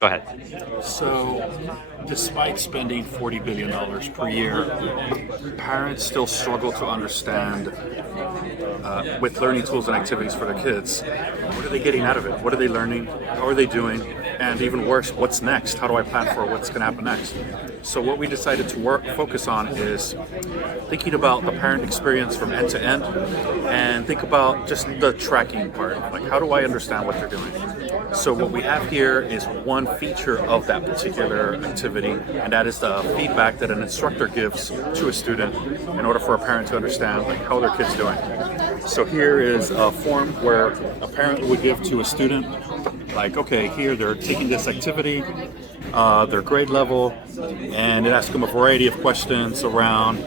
Go ahead. So, despite spending $40 billion per year, parents still struggle to understand with learning tools and activities for their kids. What are they getting out of it? What are they learning? How are they doing? And even worse, what's next? How do I plan for what's going to happen next? So what we decided to focus on is thinking about the parent experience from end to end, and think about just the tracking part. Like, how do I understand what they're doing? So what we have here is one feature of that particular activity, and that is the feedback that an instructor gives to a student in order for a parent to understand like how their kid's doing. So here is a form where a parent would give to a student, like, okay, here they're taking this activity, their grade level, and it asks them a variety of questions around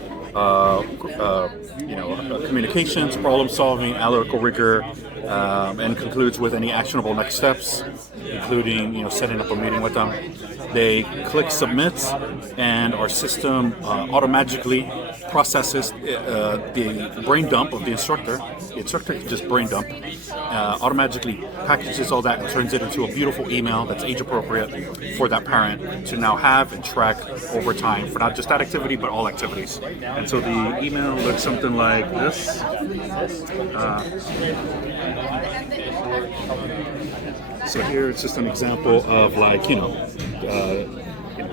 communications, problem solving, analytical rigor, and concludes with any actionable next steps, including setting up a meeting with them. They click submit, and our system automatically processes the brain dump of the instructor. The instructor can just brain dump, automatically packages all that and turns it into a beautiful email that's age appropriate for that parent to now have and track over time for not just that activity but all activities. And so the email looks something like this. So here it's just an example of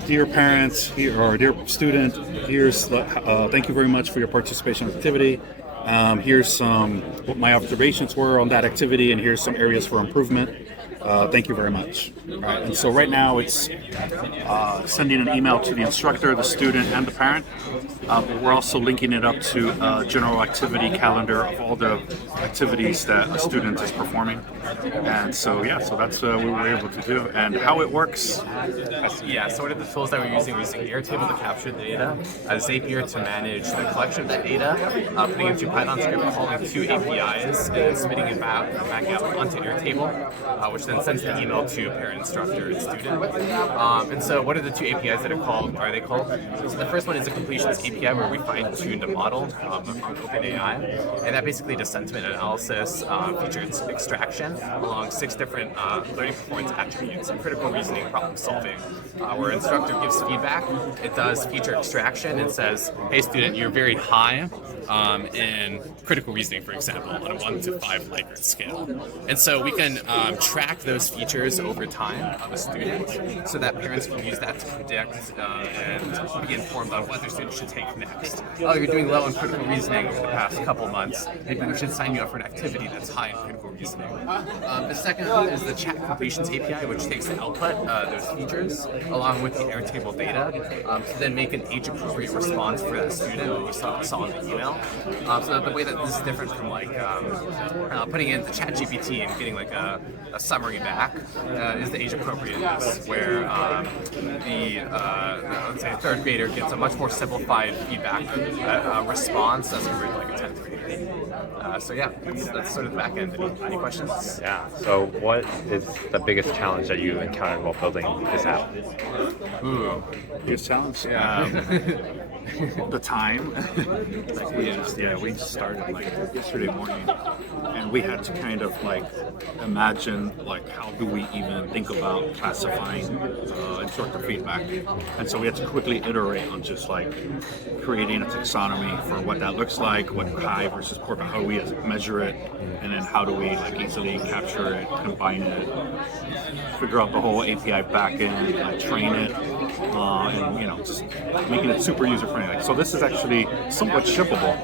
dear parents, or dear student, here's thank you very much for your participation in the activity. Here's what my observations were on that activity, and here's some areas for improvement. Thank you very much. All right, and so right now it's sending an email to the instructor, the student, and the parent. We're also linking it up to a general activity calendar of all the activities that a student is performing. And so that's what we were able to do. And how it works. Yeah, so one of the tools that we're using Airtable to capture the data, Zapier to manage the collection of that data, putting it into Python script, calling two APIs, and spitting it back out onto Airtable, which then sends the email to parent, instructor, and student. And so what are the two APIs that are they called? So the first one is a completions API where we fine-tuned a model on OpenAI, and that basically does sentiment analysis, feature extraction along 6 different learning performance attributes, and critical reasoning, problem solving. Where instructor gives feedback, it does feature extraction and says, hey student, you're very high in critical reasoning, for example, on a 1 to 5 Likert scale. And so we can track those features over time of a student so that parents can use that to predict and be informed on what their students should take next. Oh, you're doing well in critical reasoning over the past couple months. Maybe we should sign you up for an activity that's high in critical reasoning. The second is the chat completions API, which takes the output, those features, along with the Airtable data, to then make an age-appropriate response for that student who we saw in the email. So the way that this is different from putting in the chat GPT and getting like a summary back is the age appropriateness, where let's say a 3rd grader gets a much more simplified feedback response as compared to like a 10th grader. That's sort of the back end. Any questions? Yeah. So what is the biggest challenge that you encountered while building this app? Biggest challenge? The time. We started yesterday morning, and we had to kind of imagine how do we even think about classifying instructor feedback, and so we had to quickly iterate on just creating a taxonomy for what that looks like, what high versus poor, how do we measure it, and then how do we easily capture it, combine it, figure out the whole API backend, train it, and just making it super user friendly. So this is actually somewhat shippable.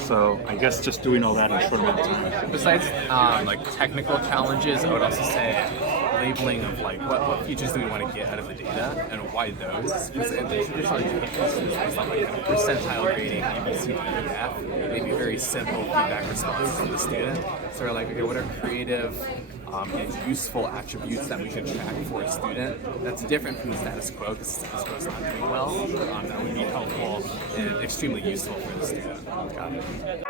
So I guess just doing all that in a short amount of time. Besides technical challenges, I would also say labeling of what features do we want to get out of the data and why those. Because traditionally based on percentile grading, A, B, C, D, E, F, maybe very simple feedback responses from the student. So we're okay, what are creative and useful attributes that we should track for a student that's different from the status quo, because the status quo is not doing well, that would be helpful and extremely useful for the student. Got it.